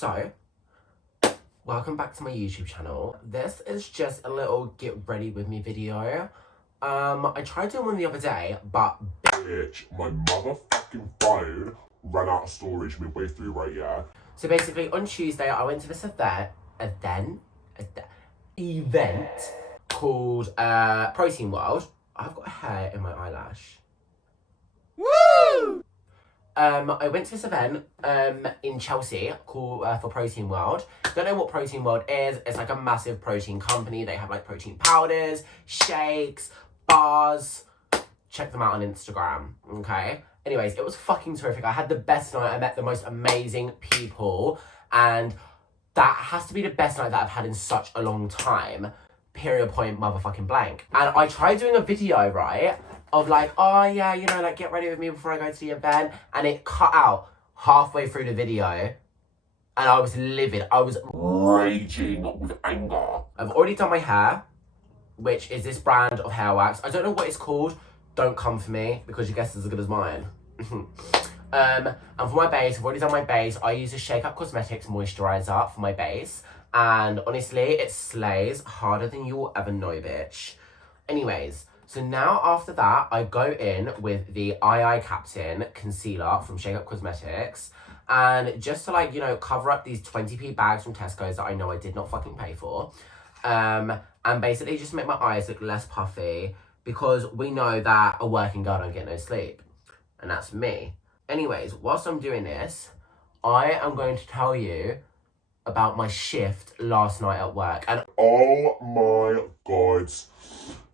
So, welcome back to my YouTube channel. This is just a little get ready with me video. I tried doing one the other day, but bitch, my motherfucking phone ran out of storage midway through, right? Yeah. So basically on Tuesday I went to this event called Protein World. I've got hair in my eyelash. Woo! I went to this event in Chelsea called for Protein World. Don't know what Protein World is. It's like a massive protein company. They have like protein powders, shakes, bars. Check them out on Instagram, okay? Anyways, it was fucking terrific. I had the best night. I met the most amazing people. And that has to be the best night that I've had in such a long time. Period, point, motherfucking blank. And I tried doing a video, right? Of like, oh yeah, you know, like get ready with me before I go to the event. And it cut out halfway through the video. And I was livid. I was raging with anger. I've already done my hair, which is this brand of hair wax. I don't know what it's called. Don't come for me because your guess is as good as mine. And for my base, I've already done my base. I use a Shake Up Cosmetics moisturizer for my base. And honestly, it slays harder than you will ever know, bitch. Anyways, so now after that, I go in with the II Captain Concealer from Shake Up Cosmetics. And just to like, you know, cover up these 20p bags from Tesco's that I know I did not fucking pay for. And basically just make my eyes look less puffy. Because we know that a working girl don't get no sleep. And that's me. Anyways, whilst I'm doing this, I am going to tell you about my shift last night at work. And oh my god.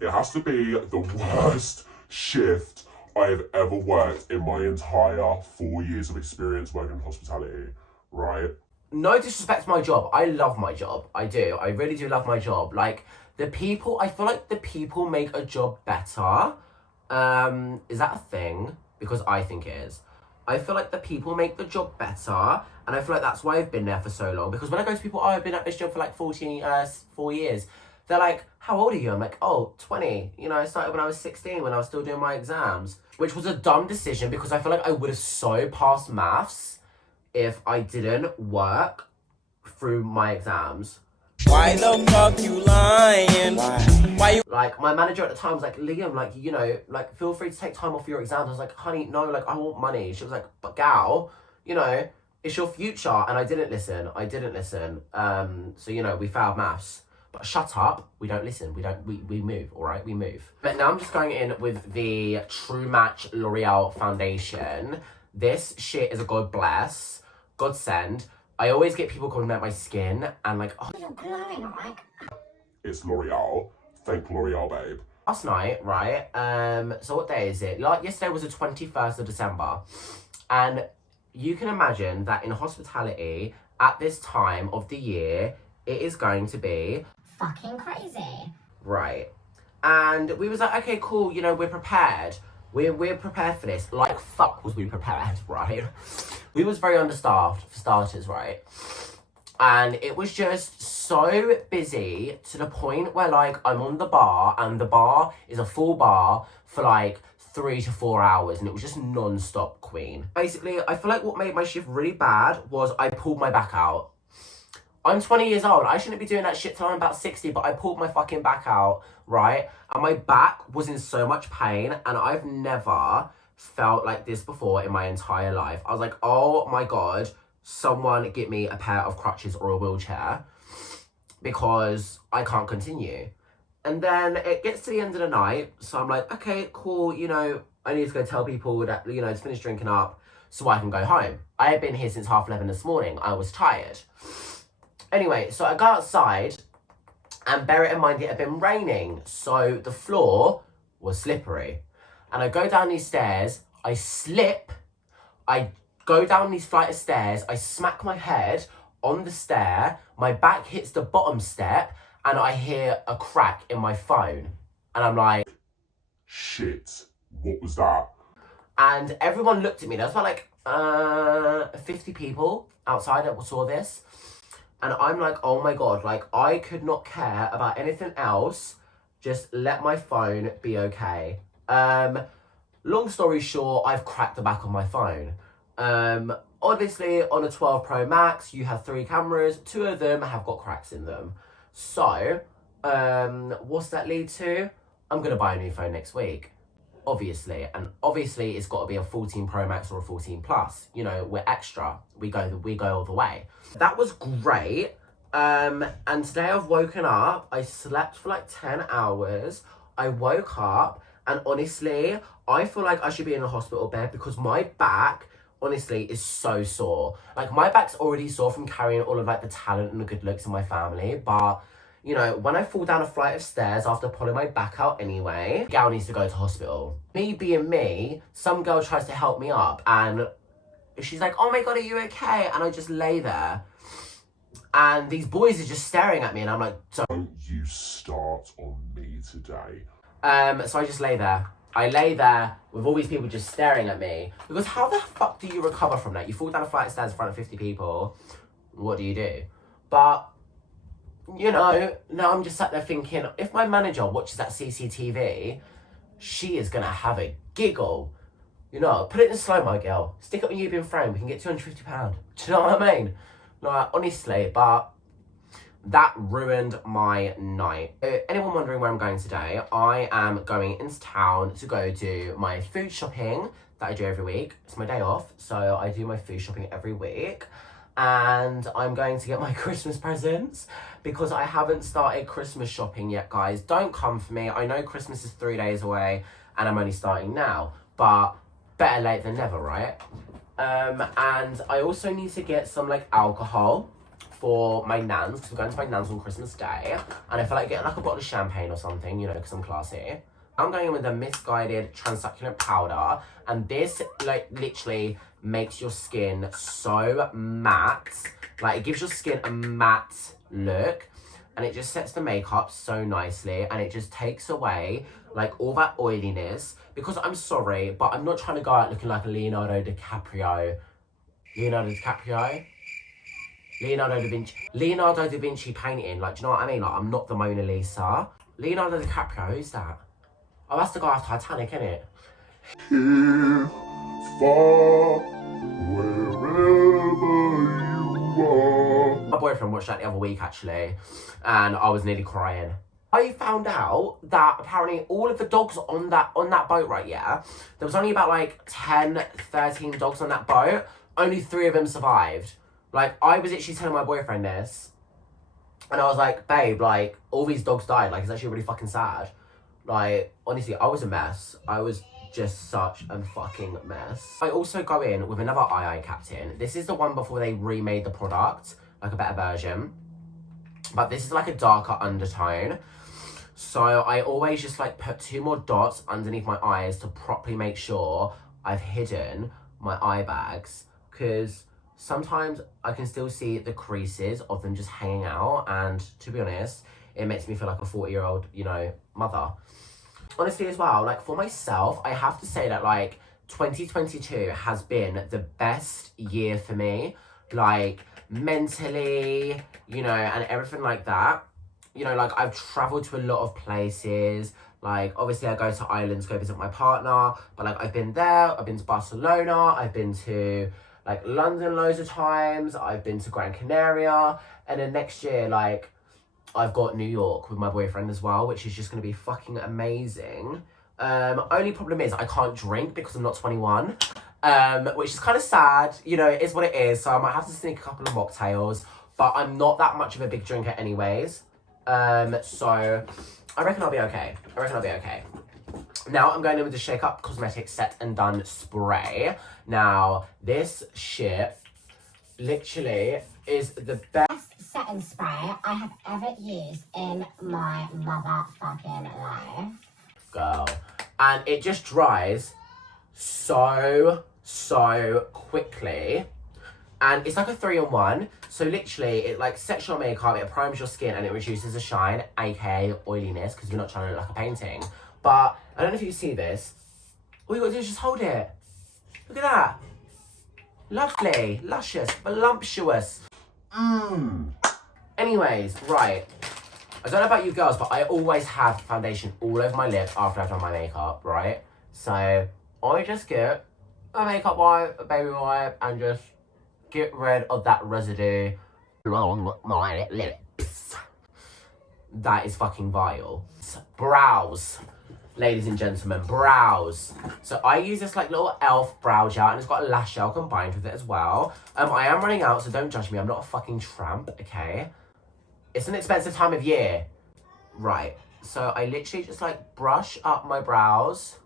It has to be the worst shift I've ever worked in my entire 4 years of experience working in hospitality, right? No disrespect to my job. I love my job. I do. I really do love my job. Like, the people, I feel like the people make a job better. Is that a thing? Because I think it is. I feel like the people make the job better. And I feel like that's why I've been there for so long. Because when I go to people, oh, I've been at this job for like 4 years. They're like, how old are you? I'm like, oh, 20. You know, I started when I was 16, when I was still doing my exams. Which was a dumb decision because I feel like I would have so passed maths if I didn't work through my exams. Why the fuck you lying? Why you... Like, my manager at the time was like, Liam, like, you know, like, feel free to take time off your exams. I was like, honey, no, like, I want money. She was like, but gal, you know, it's your future. And I didn't listen. So, you know, we failed maths. But shut up. We don't listen. We move, all right? We move. But now I'm just going in with the True Match L'Oreal foundation. This shit is a God bless, godsend. I always get people compliment my skin and like, oh, you're glowing, Mike. It's L'Oreal. Thank L'Oreal, babe. Last night, right? So what day is it? Like, yesterday was the 21st of December. And you can imagine that in hospitality, at this time of the year, it is going to be fucking crazy. Right. And we was like, okay, cool, you know, we're prepared. We're prepared for this. Like, fuck was we prepared, right? We was very understaffed, for starters, right? And it was just so busy to the point where, like, I'm on the bar, and the bar is a full bar for, like, 3 to 4 hours, and it was just non-stop, queen. Basically, I feel like what made my shift really bad was I pulled my back out. I'm 20 years old. I shouldn't be doing that shit till I'm about 60, but I pulled my fucking back out, right? And my back was in so much pain, and I've never felt like this before in my entire life. I was like, oh my God, someone get me a pair of crutches or a wheelchair because I can't continue. And then it gets to the end of the night, so I'm like, okay, cool, you know, I need to go tell people that, you know, to finish drinking up so I can go home. I had been here since 11:30 this morning. I was tired. Anyway, so I go outside, and bear it in mind, it had been raining, so the floor was slippery. And I go down these stairs, I slip, I go down these flight of stairs, I smack my head on the stair, my back hits the bottom step, and I hear a crack in my phone. And I'm like, shit, what was that? And everyone looked at me. There was about like 50 people outside that saw this. And I'm like, oh my God, like, I could not care about anything else. Just let my phone be okay. Long story short, I've cracked the back of my phone. Obviously, on a 12 Pro Max, you have 3 cameras. 2 of them have got cracks in them. So, what's that lead to? I'm going to buy a new phone next week. Obviously. And obviously, it's got to be a 14 Pro Max or a 14 Plus. You know, we're extra. We go all the way. That was great. And today I've woken up. I slept for like 10 hours. I woke up. And honestly, I feel like I should be in a hospital bed because my back, honestly, is so sore. Like, my back's already sore from carrying all of, like, the talent and the good looks in my family. But, you know, when I fall down a flight of stairs after pulling my back out anyway, gal needs to go to hospital. Me being me, some girl tries to help me up. And she's like, oh my God, are you okay? And I just lay there. And these boys are just staring at me. And I'm like, Don't you start on me today. So I just lay there. I lay there with all these people just staring at me. Because how the fuck do you recover from that? You fall down a flight of stairs in front of 50 people. What do you do? But, you know, now I'm just sat there thinking, if my manager watches that CCTV, she is going to have a giggle. You know, put it in slow-mo, girl. Stick it on Ubian frame. We can get £250. Do you know what I mean? Like, honestly, but that ruined my night. Anyone wondering where I'm going today? I am going into town to go do my food shopping that I do every week. It's my day off, so I do my food shopping every week. And I'm going to get my Christmas presents because I haven't started Christmas shopping yet, guys. Don't come for me. I know Christmas is 3 days away and I'm only starting now, but better late than never, right? And I also need to get some, like, alcohol for my nans, because we're going to my nans on Christmas Day, and I feel like getting like a bottle of champagne or something, you know, because I'm classy. I'm going in with the Missguided Transsucculent Powder, and this, like, literally makes your skin so matte. Like, it gives your skin a matte look, and it just sets the makeup so nicely, and it just takes away, like, all that oiliness, because I'm sorry, but I'm not trying to go out looking like a Leonardo DiCaprio. Leonardo da Vinci painting, like, do you know what I mean? Like, I'm not the Mona Lisa. Leonardo DiCaprio, who's that? Oh, that's the guy off Titanic, isn't it? Here, far, wherever you are. My boyfriend watched that the other week, actually, and I was nearly crying. I found out that apparently all of the dogs on that boat, right, yeah, there was only about, like, 10, 13 dogs on that boat. Only 3 of them survived. Like, I was actually telling my boyfriend this, and I was like, babe, like, all these dogs died. Like, it's actually really fucking sad. Like, honestly, I was a mess. I was just such a fucking mess. I also go in with another II Captain. This is the one before they remade the product, like a better version. But this is like a darker undertone. So I always just, like, put 2 more dots underneath my eyes to properly make sure I've hidden my eye bags. Because sometimes I can still see the creases of them just hanging out, and to be honest, it makes me feel like a 40-year-old, you know, mother. Honestly, as well, like, for myself, I have to say that, like, 2022 has been the best year for me, like, mentally, you know, and everything like that. You know, like, I've travelled to a lot of places. Like, obviously, I go to Ireland to go visit my partner, but, like, I've been there, I've been to Barcelona, I've been to, like, London loads of times, I've been to Gran Canaria, and then next year, like, I've got New York with my boyfriend as well, which is just going to be fucking amazing. Only problem is I can't drink because I'm not 21, which is kind of sad. You know, it is what it is, so I might have to sneak a couple of mocktails, but I'm not that much of a big drinker anyways. So I reckon I'll be okay. Now I'm going in with the Shake Up Cosmetics Set and Done spray. Now, this shit literally is the best Setting spray I have ever used in my motherfucking life. girl. And it just dries so quickly. And it's like a 3-in-1. So literally, it, like, sets your makeup, it primes your skin, and it reduces the shine, aka oiliness, because you're not trying to look like a painting. But I don't know if you can see this. All you gotta do is just hold it. Look at that. Lovely, luscious, voluptuous. Anyways, right. I don't know about you girls, but I always have foundation all over my lips after I've done my makeup, right? So I just get a makeup wipe, a baby wipe, and just get rid of that residue on my lips. That is fucking vile. Brows. Ladies and gentlemen, brows. So I use this like little e.l.f. brow gel, and it's got a lash gel combined with it as well. I am running out, so don't judge me. I'm not a fucking tramp, okay? It's an expensive time of year. Right. So I literally just like brush up my brows.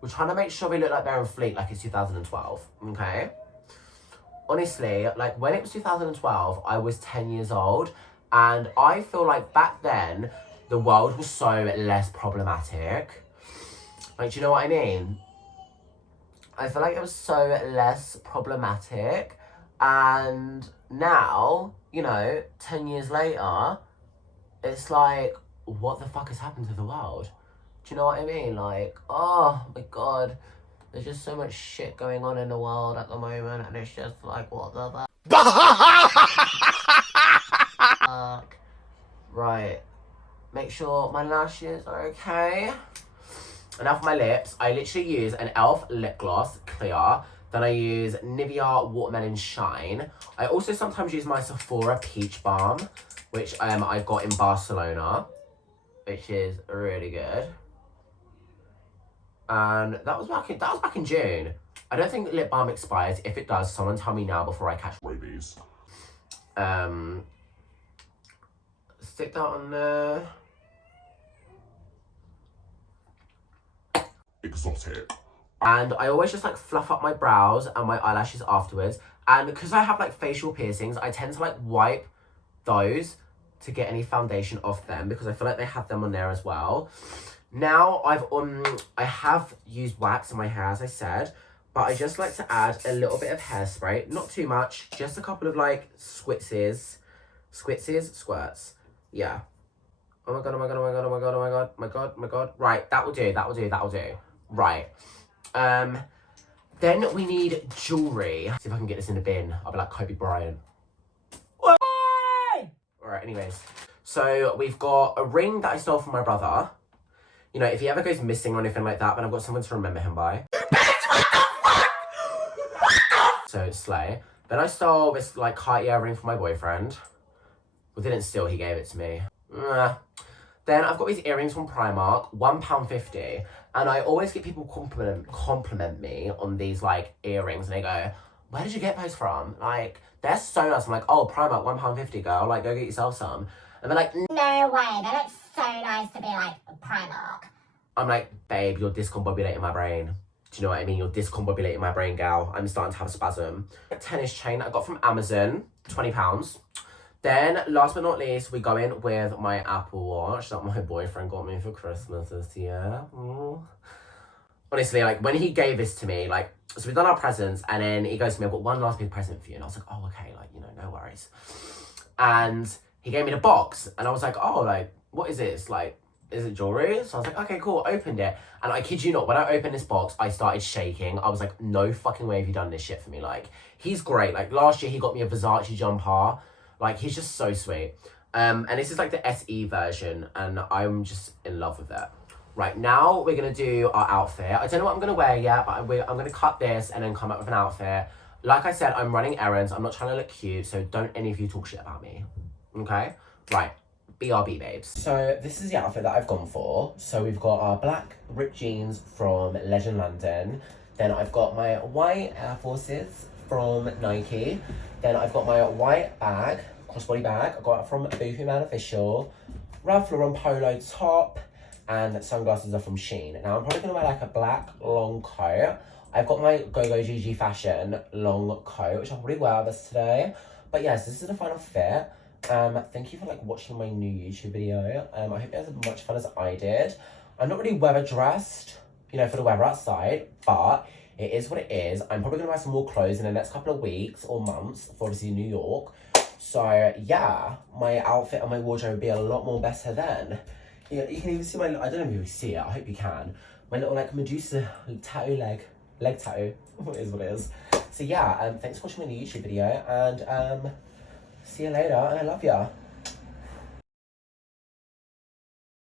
We're trying to make sure we look like they're on fleek, like it's 2012, okay? Honestly, like when it was 2012, I was 10 years old, and I feel like back then, the world was so less problematic. Like, do you know what I mean? I feel like it was so less problematic, and now, you know, 10 years later, it's like, what the fuck has happened to the world? Do you know what I mean? Like, oh my God, there's just so much shit going on in the world at the moment, and it's just like, what the fuck? Right. Make sure my lashes are okay. And now for my lips, I literally use an e.l.f. lip gloss, clear. Then I use Nivea Watermelon Shine. I also sometimes use my Sephora Peach Balm, which I got in Barcelona, which is really good. And that was back in June. I don't think lip balm expires. If it does, someone tell me now before I catch rabies. Stick that on there. Exotic. And I always just like fluff up my brows and my eyelashes afterwards. And because I have like facial piercings, I tend to like wipe those to get any foundation off them, because I feel like they have them on there as well. Now I have used wax in my hair, as I said, but I just like to add a little bit of hairspray, not too much, just a couple of like squirts. Yeah. Oh my God, oh my God, oh my God, oh my God, oh my God, my God, my God. Right, that will do. Right. Then we need jewelry. See if I can get this in the bin. I'll be like Kobe Bryant. Alright, anyways. So we've got a ring that I stole from my brother. You know, if he ever goes missing or anything like that, then I've got someone to remember him by. So slay. Then I stole this like Cartier ring from my boyfriend. Well, didn't steal, he gave it to me. Then I've got these earrings from Primark, £1.50. And I always get people compliment me on these like earrings, and they go, where did you get those from? Like, they're so nice. I'm like, oh, Primark, £1.50, girl. Like, go get yourself some. And they're like, No way, they look so nice to be like Primark. I'm like, babe, you're discombobulating my brain. Do you know what I mean? You're discombobulating my brain, gal. I'm starting to have a spasm. A tennis chain that I got from Amazon, £20. Then, last but not least, we go in with my Apple Watch that my boyfriend got me for Christmas this year. Honestly, like, when he gave this to me, like, so we've done our presents, and then he goes to me, I've got one last big present for you. And I was like, oh, okay, like, you know, no worries. And he gave me the box, and I was like, oh, like, what is this? Like, is it jewelry? So I was like, okay, cool, opened it. And I kid you not, when I opened this box, I started shaking. I was like, no fucking way have you done this shit for me. Like, he's great. Like, last year he got me a Versace jumper. Like, he's just so sweet. And this is like the SE version, and I'm just in love with it. Right, now we're gonna do our outfit. I don't know what I'm gonna wear yet, but I'm gonna cut this and then come up with an outfit. Like I said, I'm running errands. I'm not trying to look cute, so don't any of you talk shit about me. Okay? Right, BRB babes. So this is the outfit that I've gone for. So we've got our black ripped jeans from Legend London. Then I've got my white Air Forces from Nike. Then I've got my white bag, crossbody bag. I got it from Boohoo Man Official. Ralph Lauren polo top. And sunglasses are from Shein. Now I'm probably gonna wear like a black long coat. I've got my GoGo GG Fashion long coat, which I'll probably wear this today. But yes, this is the final fit. Thank you for like watching my new YouTube video. I hope you had as much fun as I did. I'm not really weather dressed, you know, for the weather outside, but it is what it is. I'm probably gonna buy some more clothes in the next couple of weeks or months for obviously New York. So yeah, my outfit and my wardrobe will be a lot more better then. Yeah, you can even see my, I don't know if you can see it, I hope you can. My little like Medusa tattoo leg tattoo, what is what it is. So yeah, thanks for watching my new YouTube video, and see you later, and I love ya.